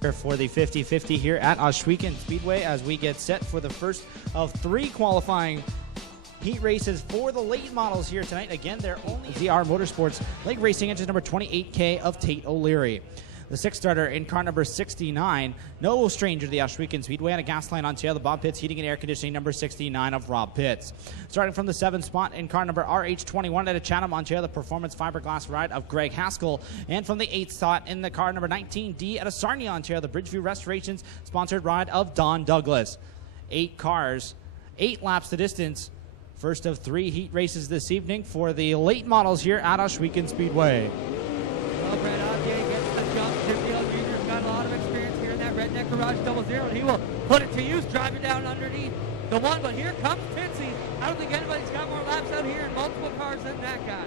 For the 50-50 here at Ohsweken Speedway as we get set for the first of 3 qualifying heat races for the late models here tonight. Again, they're only ZR Motorsports late racing engine number 28K of Tate O'Leary. The 6th starter in car number 69, no stranger to the Ohsweken Speedway, and a gas line on tail, the Bob Pitts heating and air conditioning number 69 of Rob Pitts. Starting from the 7th spot in car number RH21 at Chatham, Ontario, the performance fiberglass ride of Greg Haskell. And from the 8th spot in the car number 19D at Sarnia, Ontario, the Bridgeview Restorations sponsored ride of Don Douglas. 8 cars, 8 laps the distance. First of 3 heat races this evening for the late models here at Ohsweken Speedway. Redneck Garage 00, and he will put it to use, drive it down underneath the one, but here comes Pitsy. I don't think anybody's got more laps out here in multiple cars than that guy.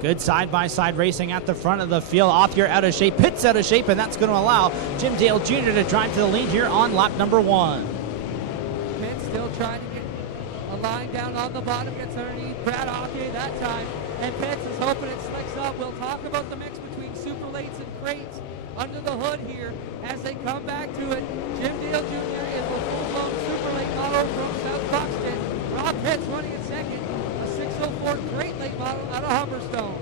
Good side-by-side racing at the front of the field. Othyer out of shape, Pitts out of shape, and that's going to allow Jim Dale Jr. to drive to the lead here on lap number 1. Pitts still trying to get a line down on the bottom, gets underneath Brad Othyer that time, and Pitts is hoping it slicks up. We'll talk about the mix between super lates and crates under the hood here as they come back to it. Jim Dale Jr. is a full-blown super late model from South Buxton. Rob Pitts running in second, a 604 crate late model out of Humberstone.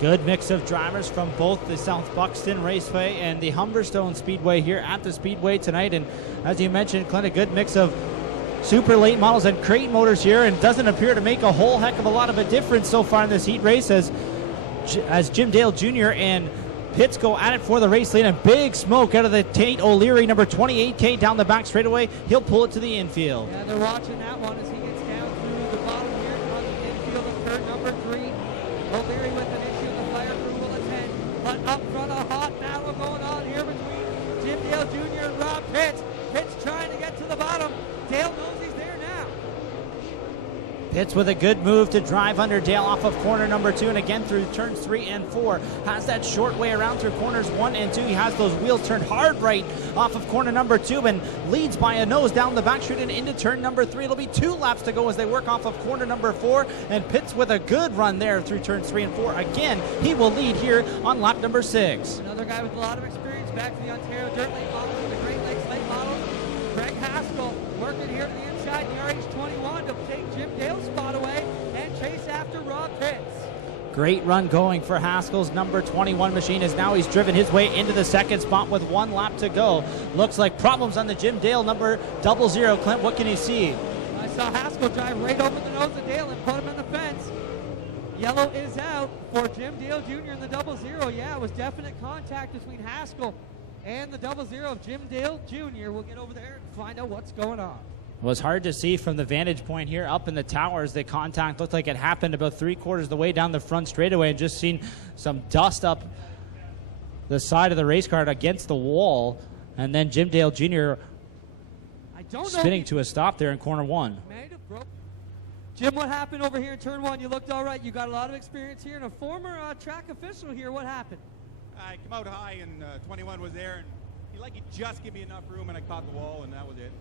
Good mix of drivers from both the South Buxton Raceway and the Humberstone Speedway here at the Speedway tonight. And as you mentioned, Clint, a good mix of super late models and crate motors here, and doesn't appear to make a whole heck of a lot of a difference so far in this heat race as Jim Dale Jr. and Pitts go at it for the race lead, and big smoke out of the Tate O'Leary number 28K down the back straightaway. He'll pull it to the infield. Yeah, they're watching that one as he gets down through the bottom here on the infield of turn number 3. O'Leary with an issue, the fire crew will attend. But up front, a hot battle going on here between Jim Dale Jr. and Rob Pitts. Pitts trying to get to the bottom. Dale knows he's there now. Pitts with a good move to drive under Dale off of corner number 2, and again through turns 3 and 4. Has that short way around through corners 1 and 2. He has those wheels turned hard right off of corner number 2 and leads by a nose down the back straight and into turn number 3. It'll be 2 laps to go as they work off of corner number 4, and Pitts with a good run there through turns 3 and 4. Again, he will lead here on lap number 6. Another guy with a lot of experience back to the Ontario Dirt Late Models and the Great Lakes Late Models. Greg Haskell working here to the inside in the RH21 to take Jim Dale's spot away and chase after Rob Pitts. Great run going for Haskell's number 21 machine as now he's driven his way into the 2nd spot with 1 lap to go. Looks like problems on the Jim Dale number 00. Clint, what can you see? I saw Haskell drive right over the nose of Dale and put him in the fence. Yellow is out for Jim Dale Jr. in the 00. Yeah, it was definite contact between Haskell and the 00 of Jim Dale Jr. We'll get over there and find out what's going on. It was hard to see from the vantage point here up in the towers. The contact looked like it happened about 3/4 of the way down the front straightaway, and just seen some dust up the side of the race car against the wall, and then Jim Dale Jr. spinning to a stop there in corner 1. Jim, what happened over here in turn 1? You looked all right. You got a lot of experience here and a former track official here. What happened? I come out high and 21 was there, and he just give me enough room, and I caught the wall, and that was it.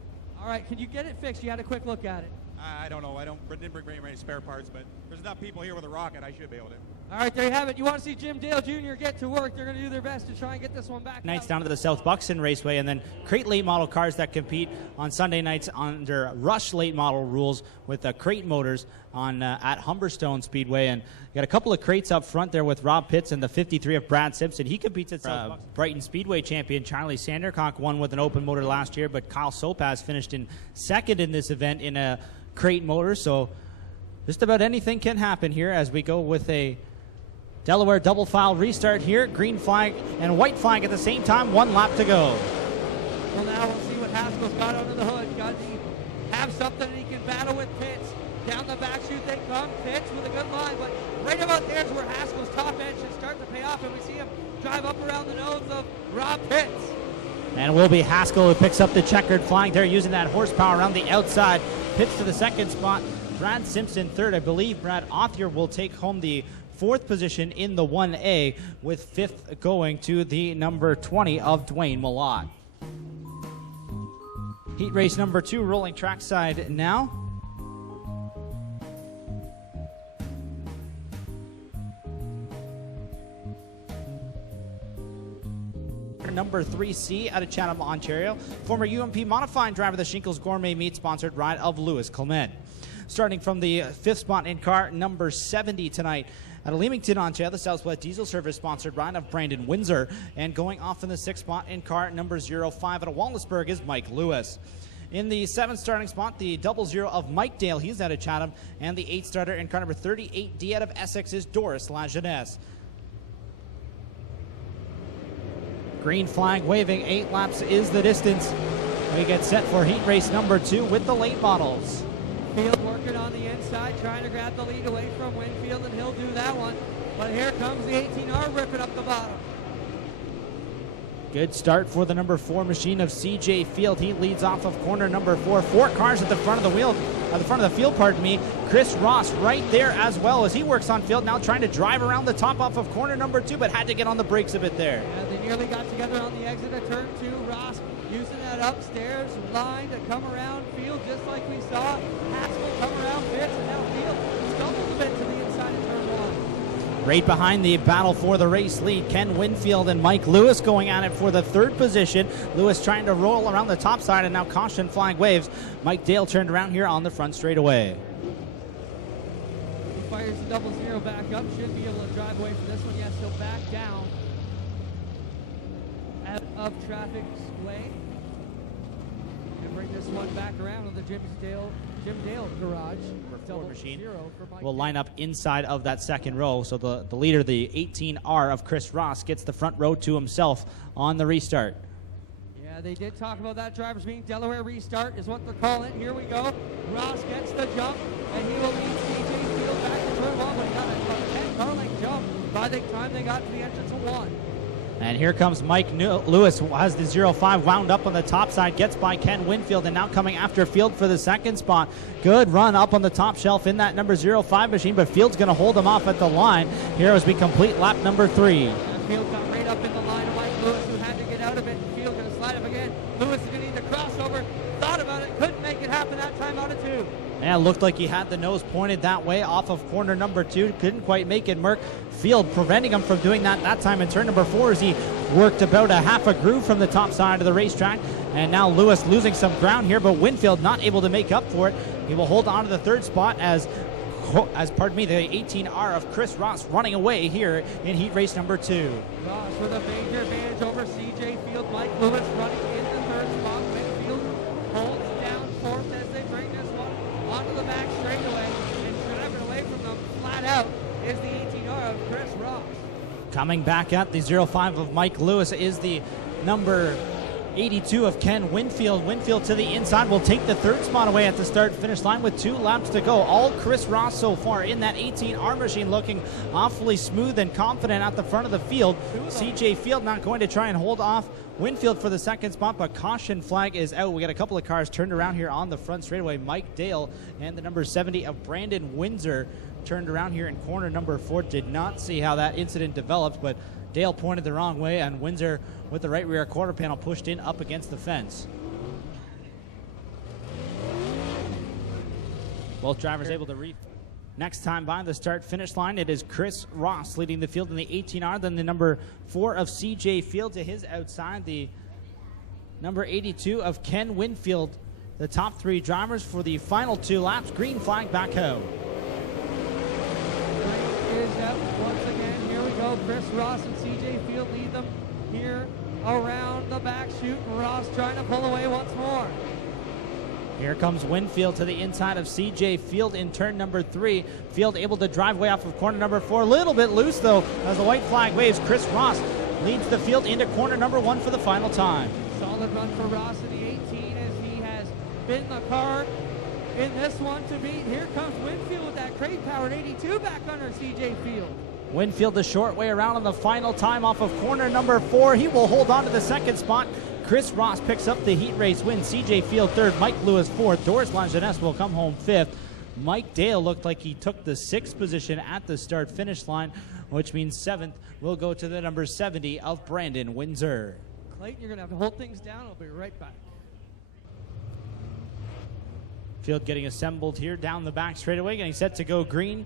All right, can you get it fixed? You had a quick look at it. I don't know. Didn't bring any spare parts, but there's enough people here with a rocket. I should be able to. All right, there you have it. You want to see Jim Dale Jr. get to work. They're going to do their best to try and get this one back. Nights down to the South Buxton Raceway, and then crate late model cars that compete on Sunday nights under Rush late model rules with crate motors on at Humberstone Speedway. And you got a couple of crates up front there with Rob Pitts and the 53 of Brad Simpson. He competes at Brighton Speedway champion Charlie Sandercock won with an open motor last year, but Kyle Sopaz finished in 2nd in this event in a crate motor. So just about anything can happen here as we go with a Delaware double file restart here. Green flag and white flag at the same time. 1 lap to go. Well, now we'll see what Haskell's got under the hood. Got to have something he can battle with Pitts. Down the back chute they come. Pitts with a good line, but right about there is where Haskell's top edge should start to pay off, and we see him drive up around the nose of Rob Pitts. And it will be Haskell who picks up the checkered flag there using that horsepower around the outside. Pitts to the 2nd spot. Brad Simpson 3rd. I believe Brad Othyer will take home the 4th position in the 1A, with 5th going to the number 20 of Dwayne Millott. Heat race number 2 rolling trackside now. number 3C out of Chatham, Ontario. Former UMP modified driver of the Shinkles Gourmet Meat sponsored ride of Louis Clement. Starting from the 5th spot in car number 70 tonight out of Leamington, Ontario, the Southwest Diesel Service sponsored ride of Brandon Windsor. And going off in the 6th spot in car number 05 out of Wallaceburg is Mike Lewis. In the 7th starting spot, the 00 of Mike Dale, he's out of Chatham. And the 8th starter in car number 38D out of Essex is Doris Lajeunesse. Green flag waving, 8 laps is the distance. We get set for heat race number 2 with the late models. Field working on the inside, trying to grab the lead away from Winfield, and he'll do that one. But here comes the 18R ripping up the bottom. Good start for the number 4 machine of CJ Field. He leads off of corner number 4. 4 cars at the front of the wheel, at the front of the field, pardon me. Chris Ross right there as well as he works on field, now trying to drive around the top off of corner number 2, but had to get on the brakes a bit there. Yeah, they nearly got together on the exit of turn 2. Ross using that upstairs line to come around field just like we saw. Haskell come around Fitz, and now Field stumbles a bit to the inside of turn 1. Right behind the battle for the race lead, Ken Winfield and Mike Lewis going at it for the 3rd position. Lewis trying to roll around the top side, and now caution flag waves. Mike Dale turned around here on the front straightaway. He fires the 00 back up, should be able to drive away from this one. Yes, he'll back down out of traffic's way and bring this one back around on the Jim Dale garage. Ford machine will will line up inside of that 2nd row. So the leader, the 18R of Chris Ross, gets the front row to himself on the restart. Yeah, they did talk about that driver's meeting. Delaware restart is what they're calling it. Here we go. Ross gets the jump, and he will lead CJ Field back to turn 1, but he got a 10-car length jump by the time they got to the entrance of 1. And here comes Mike Lewis, has the 05 wound up on the top side, gets by Ken Winfield, and now coming after Field for the 2nd spot. Good run up on the top shelf in that number 05 machine, but Field's going to hold him off at the line here as we complete lap number 3. Field got right up in the line of Mike Lewis, who had to get out of it. Field going to slide up again. Lewis is going to need the crossover. Thought about it, couldn't make it happen that time out of 2. Yeah, it looked like he had the nose pointed that way off of corner number 2. Couldn't quite make it. Field preventing him from doing that time in turn number 4 as he worked about a half a groove from the top side of the racetrack. And now Lewis losing some ground here, but Winfield not able to make up for it. He will hold on to the 3rd spot as the 18R of Chris Ross running away here in heat race number 2. Ross with a major advantage over CJ Field. Mike Lewis running in the 3rd spot. Winfield holds down 4th as they bring this one onto the back straightaway, and driving away from them flat out is the 18R of Chris Ross. Coming back at the 05 of Mike Lewis is the number 82 of Ken Winfield. Winfield to the inside will take the 3rd spot away at the start-finish line with 2 laps to go. All Chris Ross so far in that 18R machine, looking awfully smooth and confident at the front of the field. CJ Field not going to try and hold off Winfield for the 2nd spot, but caution flag is out. We got a couple of cars turned around here on the front straightaway. Mike Dale and the number 70 of Brandon Windsor turned around here in corner number 4. Did not see how that incident developed, but Dale pointed the wrong way, and Windsor with the right rear quarter panel pushed in up against the fence. Both drivers able to next time by the start-finish line. It is Chris Ross leading the field in the 18R, then the number 4 of CJ Field to his outside, the number 82 of Ken Winfield. The top 3 drivers for the final 2 laps. Green flag back out. Is out once again. Here we go. Chris Ross and CJ Field lead them here around the back chute. Ross trying to pull away once more. Here comes Winfield to the inside of CJ Field in turn number 3. Field able to drive way off of corner number 4. A little bit loose though as the white flag waves. Chris Ross leads the field into corner number 1 for the final time. Solid run for Ross in the 18 as he has been the car in this one to beat. Here comes Winfield with that crate-powered 82 back under CJ Field. Winfield the short way around on the final time off of corner number 4. He will hold on to the 2nd spot. Chris Ross picks up the heat race win. CJ Field 3rd, Mike Lewis 4th. Doris Lajeunesse will come home 5th. Mike Dale looked like he took the 6th position at the start-finish line, which means 7th will go to the number 70 of Brandon Windsor. Clayton, you're going to have to hold things down. I'll be right back. Field getting assembled here down the back straightaway, getting set to go green.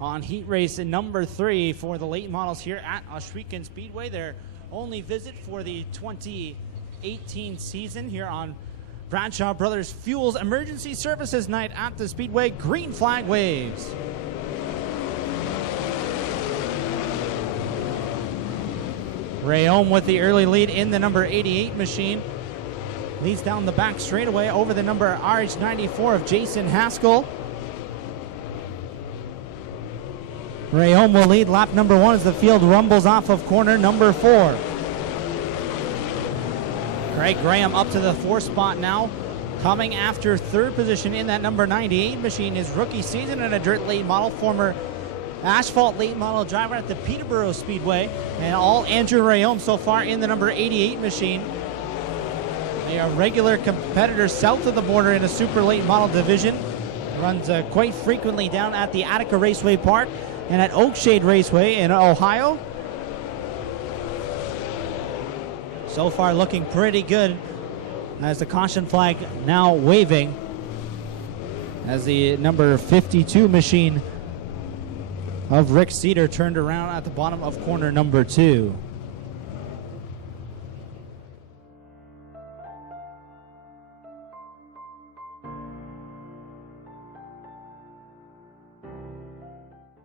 on heat race number 3 for the late models here at Ohsweken Speedway. Their only visit for the 2018 season here on Bradshaw Brothers Fuels Emergency Services Night at the Speedway. Green flag waves. Rayome with the early lead in the number 88 machine. Leads down the back straightaway over the number RH94 of Jason Haskell. Rayome will lead lap number 1 as the field rumbles off of corner number 4. Craig Graham up to the 4th spot now. Coming after 3rd position in that number 98 machine, his rookie season in a dirt late model, former asphalt late model driver at the Peterborough Speedway, and all Andrew Rayome so far in the number 88 machine. They are regular competitors south of the border in a super late model division. Runs quite frequently down at the Attica Raceway Park and at Oakshade Raceway in Ohio. So far looking pretty good as the caution flag now waving as the number 52 machine of Rick Cedar turned around at the bottom of corner number 2.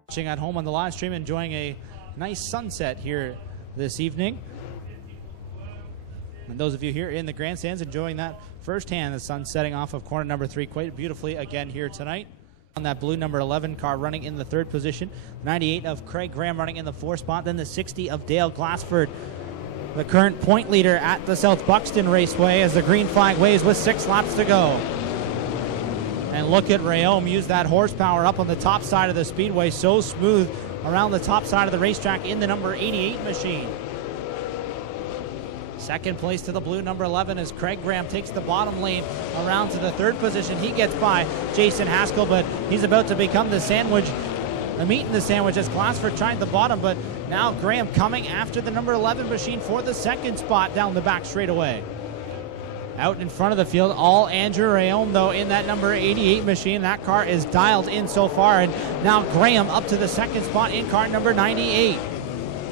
Watching at home on the live stream, enjoying a nice sunset here this evening. And those of you here in the grandstands enjoying that firsthand, the sun setting off of corner number 3 quite beautifully again here tonight. On that blue number 11 car running in the 3rd position, 98 of Craig Graham running in the 4th spot, then the 60 of Dale Glassford, the current point leader at the South Buxton Raceway as the green flag waves with 6 laps to go. And look at Rayome use that horsepower up on the top side of the speedway, so smooth around the top side of the racetrack in the number 88 machine. Second place to the blue number 11 as Craig Graham takes the bottom lane around to the 3rd position. He gets by Jason Haskell, but he's about to become the meat in the sandwich as Glassford tried the bottom, but now Graham coming after the number 11 machine for the 2nd spot down the back straightaway. Out in front of the field, all Andrew Rayome though in that number 88 machine. That car is dialed in so far, and now Graham up to the 2nd spot in car number 98.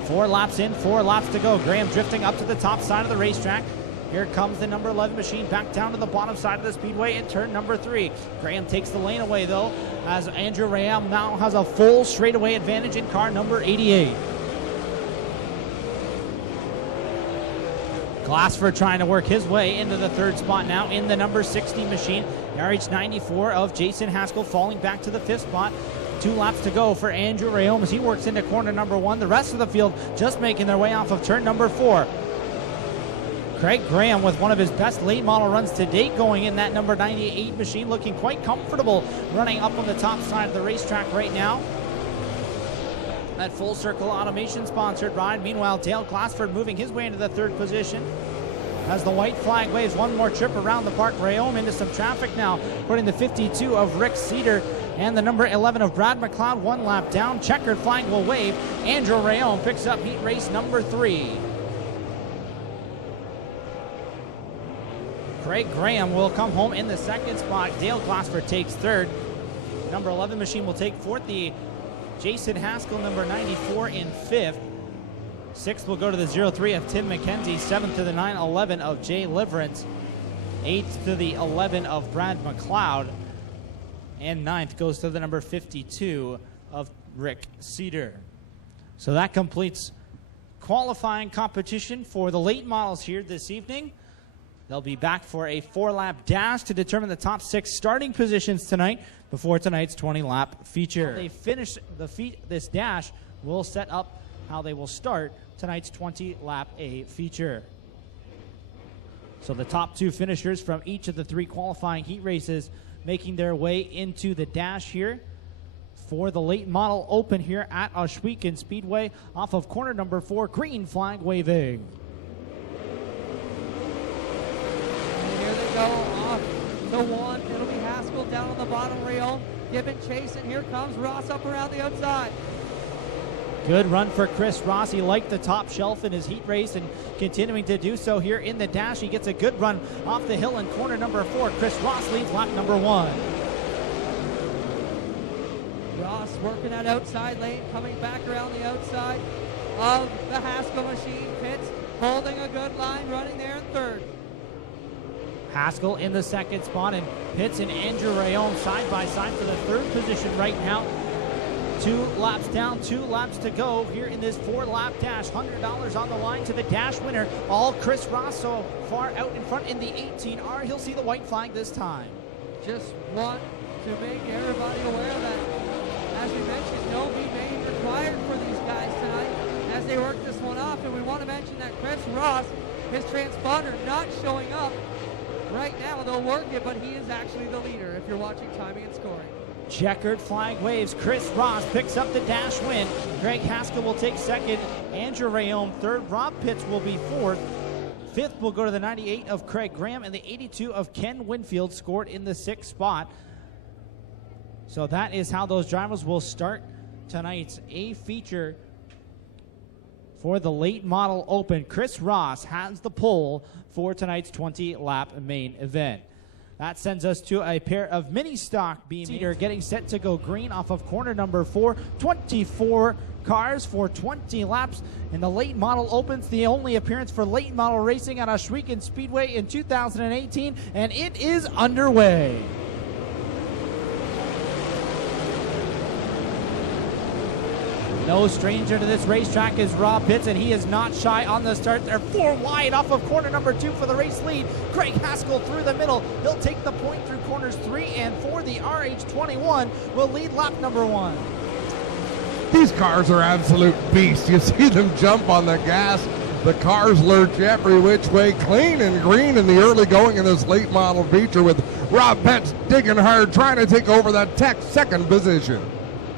4 laps in, 4 laps to go. Graham drifting up to the top side of the racetrack. Here comes the number 11 machine back down to the bottom side of the speedway in turn number 3. Graham takes the lane away though as Andrew Rayome now has a full straightaway advantage in car number 88. Glassford trying to work his way into the 3rd spot now in the number 60 machine. RH94 of Jason Haskell falling back to the 5th spot. 2 laps to go for Andrew Rayome as he works into corner number 1. The rest of the field just making their way off of turn number 4. Craig Graham with one of his best late model runs to date going in that number 98 machine, looking quite comfortable running up on the top side of the racetrack right now. That Full Circle Automation sponsored ride. Meanwhile, Dale Glassford moving his way into the 3rd position as the white flag waves one more trip around the park. Rayome into some traffic now, putting the 52 of Rick Cedar and the number 11 of Brad McLeod 1 lap down. Checkered flag will wave. Andrew Rayome picks up heat race number 3. Craig Graham will come home in the 2nd spot. Dale Glassford takes 3rd. Number 11 machine will take 4th. The Jason Haskell number 94 in 5th. 6th will go to the 03 of Tim McKenzie. 7th to the 911 of Jay Liverance. 8th to the 11 of Brad McLeod. And 9th goes to the number 52 of Rick Cedar. So that completes qualifying competition for the late models here this evening. They'll be back for a 4-lap dash to determine the top 6 starting positions tonight before tonight's 20-lap feature. How they finish this dash will set up how they will start tonight's 20-lap A feature. So the top 2 finishers from each of the 3 qualifying heat races making their way into the dash here for the late model open here at Ohsweken Speedway off of corner number 4, green flag waving. And here they go off the 1. It'll be Haskell down on the bottom. Rayome giving chase, and here comes Ross up around the outside. Good run for Chris Ross. He liked the top shelf in his heat race and continuing to do so here in the dash. He gets a good run off the hill in corner number 4. Chris Ross leads lap number 1. Ross working that outside lane, coming back around the outside of the Haskell machine. Pitts holding a good line, running there in third. Haskell in the second spot, and Pitts and Andrew Rayom side by side for the third position right now. 2 laps down, 2 laps to go here in this 4-lap dash. $100 on the line to the dash winner. All Chris Ross so far out in front in the 18R. He'll see the white flag this time. Just want to make everybody aware that, as we mentioned, no V-main required for these guys tonight as they work this one off. And we want to mention that Chris Ross, his transponder not showing up right now. They'll work it, but he is actually the leader if you're watching timing and scoring. Checkered flag waves. Chris Ross picks up the dash win. Greg Haskell will take second. Andrew Rayom third. Rob Pitts will be fourth. Fifth will go to the 98 of Craig Graham, and the 82 of Ken Winfield scored in the 6th spot. So that is how those drivers will start tonight's A feature for the late model open. Chris Ross has the pole for tonight's 20-lap main event. That sends us to a pair of mini stock BMWs getting set to go green off of corner number 4. 24 cars for 20 laps in the late model opens, the only appearance for late model racing at Ohsweken Speedway in 2018, and it is underway. No stranger to this racetrack is Rob Pitts, and he is not shy on the start. They're 4 wide off of corner number 2 for the race lead. Greg Haskell through the middle. He'll take the point through corners 3 and 4. The RH21 will lead lap number 1. These cars are absolute beasts. You see them jump on the gas. The cars lurch every which way, clean and green in the early going in this late model feature, with Rob Pitts digging hard, trying to take over that second position.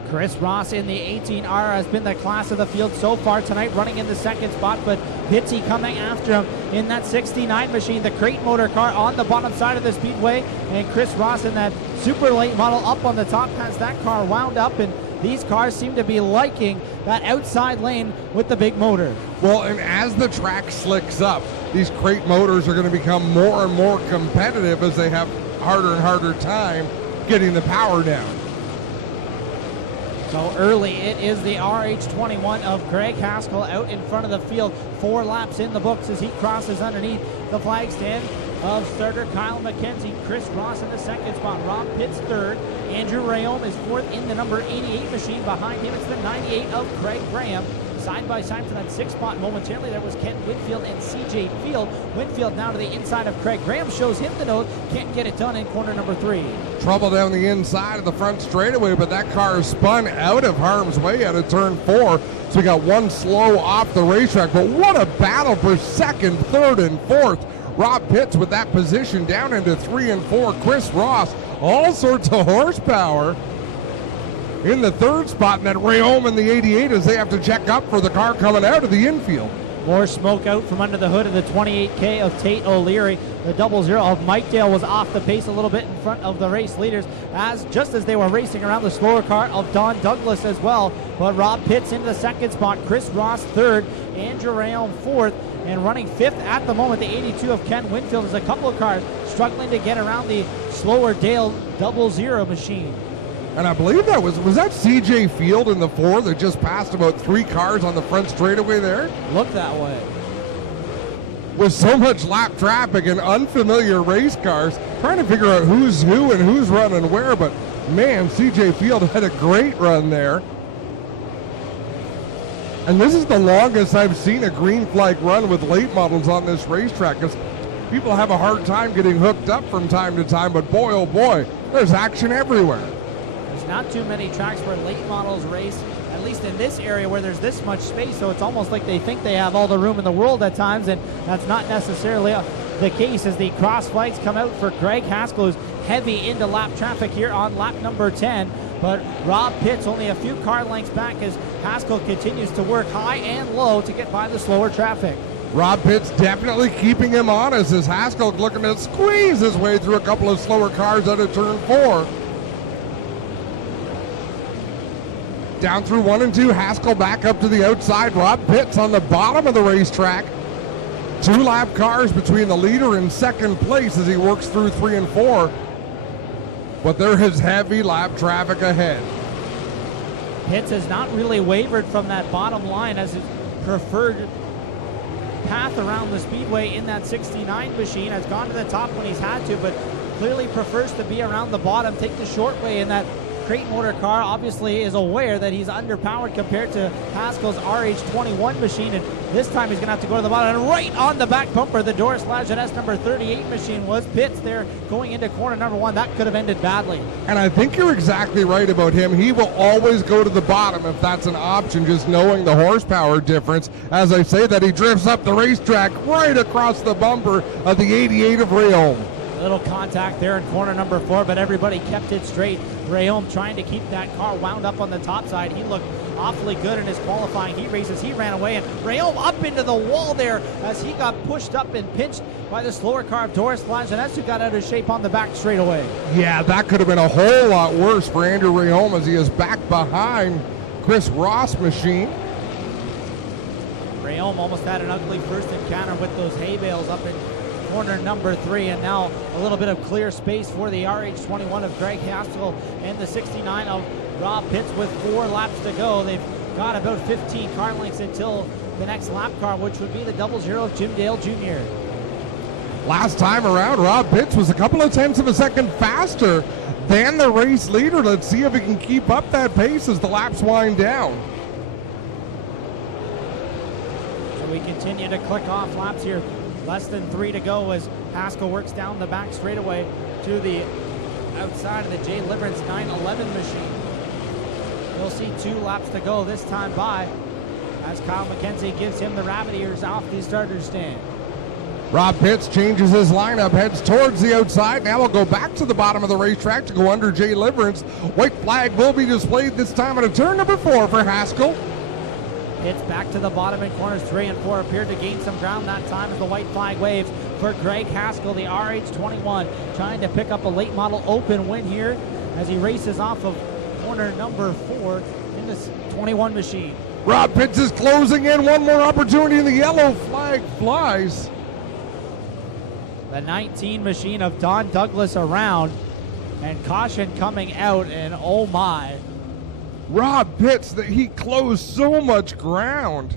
Chris Ross in the 18R has been the class of the field so far tonight, running in the 2nd spot, but Pitsy coming after him in that 69 machine, the crate motor car on the bottom side of the speedway, and Chris Ross in that super late model up on the top has that car wound up, and these cars seem to be liking that outside lane with the big motor. Well, and as the track slicks up, these crate motors are going to become more and more competitive as they have harder and harder time getting the power down. So early, it is the RH21 of Greg Haskell out in front of the field. 4 laps in the books as he crosses underneath the flag stand of starter Kyle McKenzie. Chris Ross in the 2nd spot. Rob Pitts 3rd. Andrew Rayom is 4th in the number 88 machine. Behind him, it's the 98 of Craig Graham. Side by side for that 6th spot momentarily, there was Ken Winfield and CJ Field. Winfield now to the inside of Craig Graham, shows him the nose, can't get it done in corner number 3. Trouble down the inside of the front straightaway, but that car is spun out of harm's way out of turn 4. So we got one slow off the racetrack, but what a battle for 2nd, 3rd, and 4th. Rob Pitts with that position down into 3 and 4. Chris Ross, all sorts of horsepower in the 3rd spot, and then Rayom in the 88 as they have to check up for the car coming out of the infield. More smoke out from under the hood of the 28K of Tate O'Leary. The 00 of Mike Dale was off the pace a little bit in front of the race leaders, just as they were racing around the slower car of Don Douglas as well. But Rob Pitts into the 2nd spot, Chris Ross 3rd, Andrew Rayom 4th, and running 5th at the moment, the 82 of Ken Winfield. There's a couple of cars struggling to get around the slower Dale 00 machine. And I believe that was that CJ Field in the 4 that just passed about 3 cars on the front straightaway there? Looked that way. With so much lap traffic and unfamiliar race cars, trying to figure out who's who and who's running where, but man, CJ Field had a great run there. And this is the longest I've seen a green flag run with late models on this racetrack, because people have a hard time getting hooked up from time to time, but boy, oh boy, there's action everywhere. There's not too many tracks where late models race, at least in this area where there's this much space, so it's almost like they think they have all the room in the world at times, and that's not necessarily the case as the cross flags come out for Greg Haskell, who's heavy into lap traffic here on lap number 10. But Rob Pitts only a few car lengths back as Haskell continues to work high and low to get by the slower traffic. Rob Pitts definitely keeping him honest as Haskell looking to squeeze his way through a couple of slower cars out of turn 4. Down through 1 and 2, Haskell back up to the outside. Rob Pitts on the bottom of the racetrack. 2 lap cars between the leader and 2nd place as he works through 3 and 4. But there is heavy lap traffic ahead. Pitts has not really wavered from that bottom line as his preferred path around the speedway in that 69 machine. Has gone to the top when he's had to, but clearly prefers to be around the bottom, take the short way in that crate motor car. Obviously is aware that he's underpowered compared to Haskell's RH21 machine, and this time he's going to have to go to the bottom. And right on the back bumper, the Doris Lajeunesse number 38 machine was Pitts there going into corner number 1. That could have ended badly. And I think you're exactly right about him. He will always go to the bottom if that's an option, just knowing the horsepower difference. As I say that, he drifts up the racetrack right across the bumper of the 88 of Réaume. Little contact there in corner number 4, but everybody kept it straight. Réaume trying to keep that car wound up on the top side. He looked awfully good in his qualifying heat races. He ran away, and Réaume up into the wall there as he got pushed up and pinched by the slower car of Doris Lajeunesse, who got out of shape on the back straightaway. Yeah, that could have been a whole lot worse for Andrew Réaume as he is back behind Chris Ross' machine. Réaume almost had an ugly first encounter with those hay bales up in corner number 3, and now a little bit of clear space for the RH21 of Greg Haskell and the 69 of Rob Pitts with 4 laps to go. They've got about 15 car lengths until the next lap car, which would be the 00 of Jim Dale Jr. Last time around, Rob Pitts was a couple of tenths of a second faster than the race leader. Let's see if he can keep up that pace as the laps wind down. So we continue to click off laps here. Less than 3 to go as Haskell works down the back straightaway to the outside of the Jay Liverance 911 machine. We'll see 2 laps to go this time by as Kyle McKenzie gives him the rabbit ears off the starter stand. Rob Pitts changes his lineup, heads towards the outside. Now we'll go back to the bottom of the racetrack to go under Jay Liverance. White flag will be displayed this time at a turn number 4 for Haskell. Pitts back to the bottom in corners 3 and 4, appeared to gain some ground that time as the white flag waves for Greg Haskell, the RH21, trying to pick up a late model open win here as he races off of corner number 4 in this 21 machine. Rob Pitts is closing in. One more opportunity and the yellow flag flies. The 19 machine of Don Douglas around, and caution coming out, and oh my. Rob Pitts, that he closed so much ground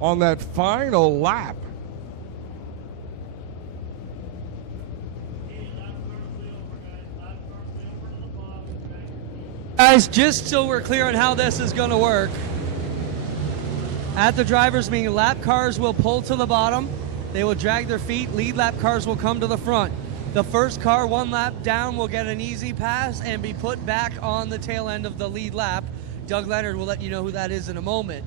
on that final lap. Guys, just so we're clear on how this is going to work, at the driver's meeting, lap cars will pull to the bottom. They will drag their feet. Lead lap cars will come to the front. The first car 1 lap down will get an easy pass and be put back on the tail end of the lead lap. Doug Leonard will let you know who that is in a moment.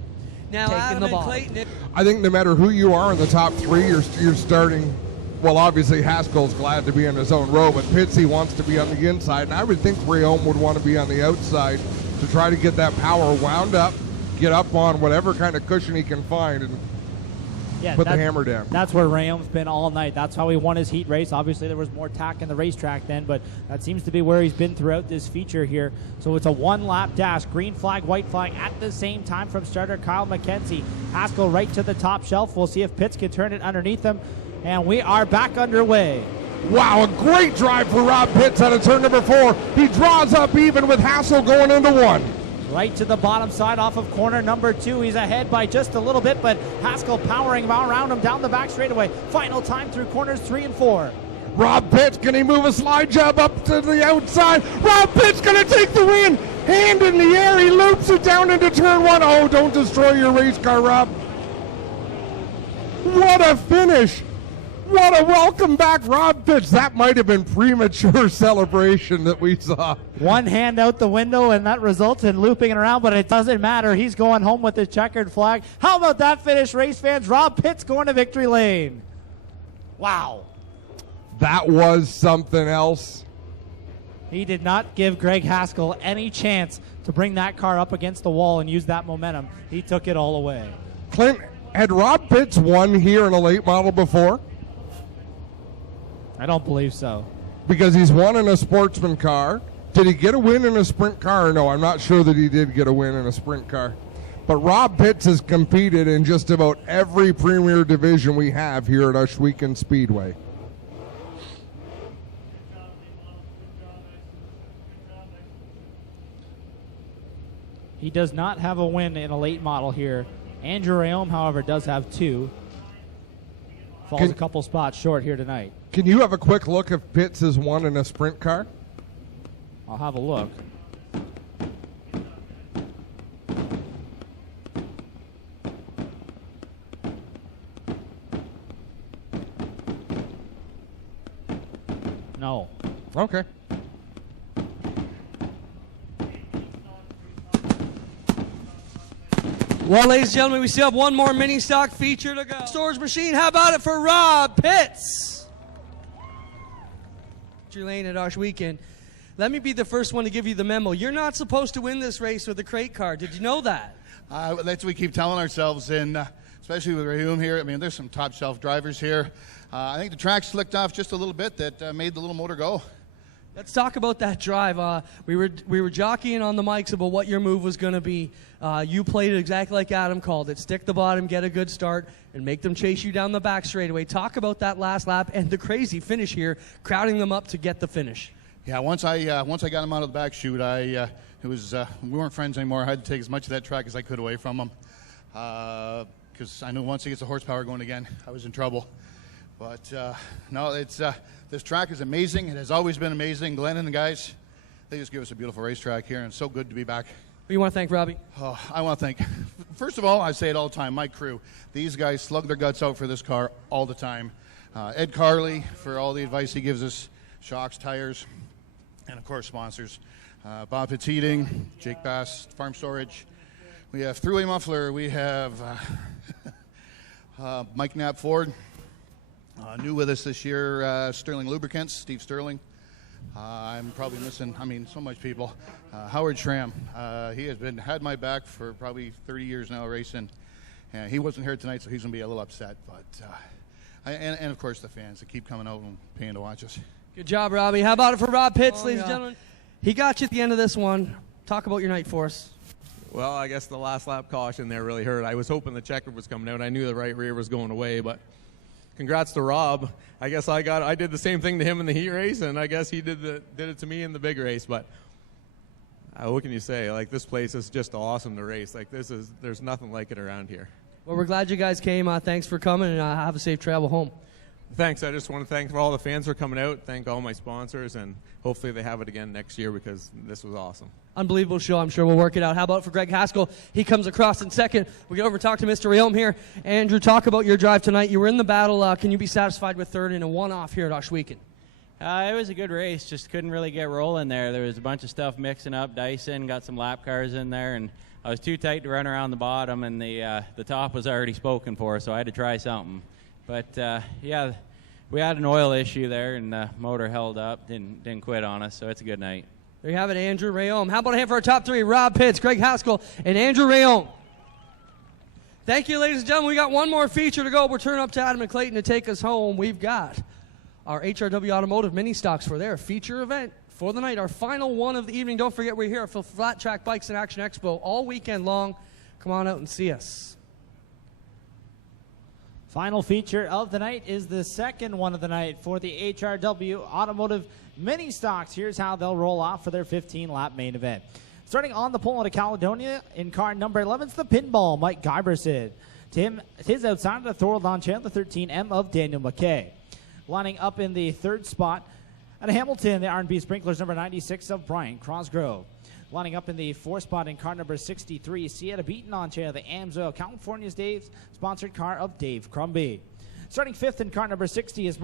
Now, Adam and Clayton. I think no matter who you are in the top 3, you're starting. Well, obviously Haskell's glad to be in his own row, but Pitsy wants to be on the inside, and I would think Réaume would want to be on the outside to try to get that power wound up, get up on whatever kind of cushion he can find, and put the hammer down. That's where Réaume's been all night. That's how he won his heat race. Obviously, there was more tack in the racetrack then, but that seems to be where he's been throughout this feature here. So it's a 1-lap dash. Green flag, white flag at the same time from starter Kyle McKenzie. Haskell right to the top shelf. We'll see if Pitts can turn it underneath him. And we are back underway. Wow, a great drive for Rob Pitts out of turn number 4. He draws up even with Haskell going into 1. Right to the bottom side off of corner number 2. He's ahead by just a little bit, but Haskell powering around him down the back straightaway. Final time through corners 3 and 4. Rob Pitts, can he move a slide job up to the outside? Rob Pitts going to take the win. Hand in the air, he loops it down into turn 1. Oh, don't destroy your race car, Rob. What a finish. What a welcome back, Rob Pitts. That might have been premature celebration that we saw. One hand out the window, and that results in looping it around, but it doesn't matter. He's going home with his checkered flag. How about that finish, race fans? Rob Pitts going to victory lane. Wow. That was something else. He did not give Greg Haskell any chance to bring that car up against the wall and use that momentum. He took it all away. Clint, had Rob Pitts won here in a late model before? I don't believe so. Because he's won in a sportsman car. Did he get a win in a sprint car? No, I'm not sure that he did get a win in a sprint car. But Rob Pitts has competed in just about every premier division we have here at Ohsweken Speedway. He does not have a win in a late model here. Andrew Rayom, however, does have 2. Falls a couple spots short here tonight. Can you have a quick look if Pitts has won in a sprint car? I'll have a look. No. Okay. Well, ladies and gentlemen, we still have one more mini stock feature to go. Storage machine, how about it for Rob Pitts? Lane at Osh Weekend. Let me be the first one to give you the memo. You're not supposed to win this race with a crate car. Did you know that? That's what we keep telling ourselves, and especially with Rahum here. I mean, there's some top shelf drivers here. I think the track slicked off just a little bit that made the little motor go. Let's talk about that drive. We were jockeying on the mics about what your move was going to be. You played it exactly like Adam called it. Stick the bottom, get a good start, and make them chase you down the back straightaway. Talk about that last lap and the crazy finish here, crowding them up to get the finish. Yeah, once I got him out of the back chute, we weren't friends anymore. I had to take as much of that track as I could away from him, because I knew once he gets the horsepower going again, I was in trouble. But no, this track is amazing. It has always been amazing. Glenn and the guys, they just give us a beautiful racetrack here, and it's so good to be back. Who you want to thank, Robbie? Oh, I want to thank, first of all, I say it all the time, my crew. These guys slug their guts out for this car all the time. Ed Carley for all the advice he gives us, shocks, tires, and of course sponsors. Bob Pitts Heating, Jake Bass, Farm Storage. We have Thruway Muffler. We have Mike Knapp Ford. New with us this year, Sterling Lubricants, Steve Sterling. I'm probably missing, so much people. Howard Schramm, he has had my back for probably 30 years now racing. And he wasn't here tonight, so he's going to be a little upset. But and of course the fans that keep coming out and paying to watch us. Good job, Robbie. How about it for Rob Pitts, ladies and gentlemen? He got you at the end of this one. Talk about your night for us. Well, I guess the last lap caution there really hurt. I was hoping the checker was coming out. I knew the right rear was going away, but congrats to Rob. I guess I did the same thing to him in the heat race, and I guess he did it to me in the big race. But what can you say? Like, this place is just awesome to race. Like, there's nothing like it around here. Well, we're glad you guys came. Thanks for coming, and have a safe travel home. Thanks. I just want to thank all the fans for coming out. Thank all my sponsors, and hopefully they have it again next year because this was awesome. Unbelievable show. I'm sure we'll work it out. How about for Greg Haskell? He comes across in second. We get over and talk to Mr. Rayom here. Andrew, talk about your drive tonight. You were in the battle. Can you be satisfied with third in a one-off here at Osh Weekend? It was a good race. Just couldn't really get rolling there. There was a bunch of stuff mixing up. Dyson got some lap cars in there, and I was too tight to run around the bottom, and the top was already spoken for, so I had to try something. But, yeah, we had an oil issue there, and the motor held up, didn't quit on us, so it's a good night. There you have it, Andrew Rayom. How about a hand for our top three? Rob Pitts, Greg Haskell, and Andrew Rayom. Thank you, ladies and gentlemen. We got one more feature to go. We're turning up to Adam and Clayton to take us home. We've got our HRW Automotive mini stocks for their feature event for the night, our final one of the evening. Don't forget, we're here for Flat Track Bikes and Action Expo all weekend long. Come on out and see us. Final feature of the night is the second one of the night for the HRW Automotive Mini Stocks. Here's how they'll roll off for their 15-lap main event. Starting on the pole out of Caledonia in car number 11, it's the Pinball, Mike Giberson. To him, his outside, the Thorold Launcher, the 13M of Daniel McKay. Lining up in the third spot at Hamilton, the R&B Sprinklers number 96 of Brian Crosgrove. Lining up in the fourth spot in car number 63, Sienna Beaton on chair, the Amsoil California's Dave's sponsored car of Dave Crumby. Starting fifth in car number 60 is